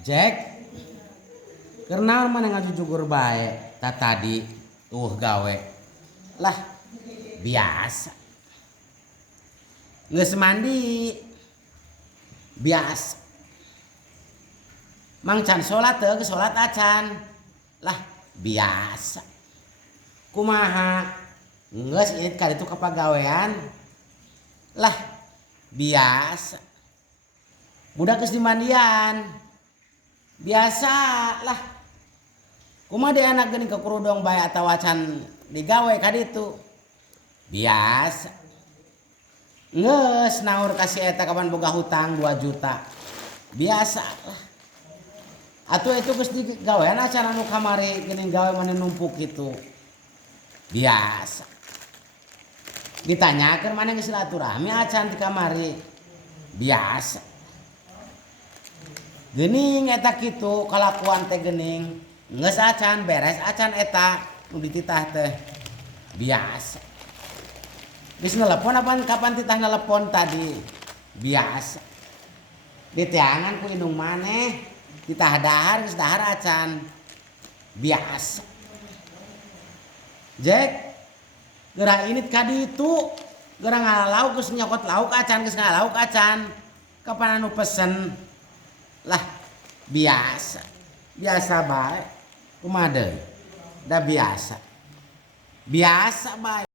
Jack, karena mana ngajujugur bae tadi tuh gawe lah biasa nggak semandi biasa mangcan sholat ke sholat acan lah biasa kumaha nggak sih kali itu kepagawean lah biasa budak geus dimandian biasa lah kumaha deh anak geuning kekurudong bae atawa acan digawe kaditu biasa geus naur kasih eta kapan boga hutang 2 juta biasa lah atuh itu geus digawean acan anu kamari geuning gawe maneh numpuk gitu biasa ditanyakeun maneh geus silaturahmi acan di kamari biasa geuning eta kitu kalakuan teh geuning geus acan beres acan eta nu dititah teh biasa geus nelepon apaan kapan titah nelepon tadi biasa diteangan ku indung maneh titah dahar geus dahar acan biasa Jack geura init kaditu geura ngalauk geus nyokot lauk acan geus ngalauk acan kapan anu pesen lah biasa biasa bae kumaha deui da biasa bae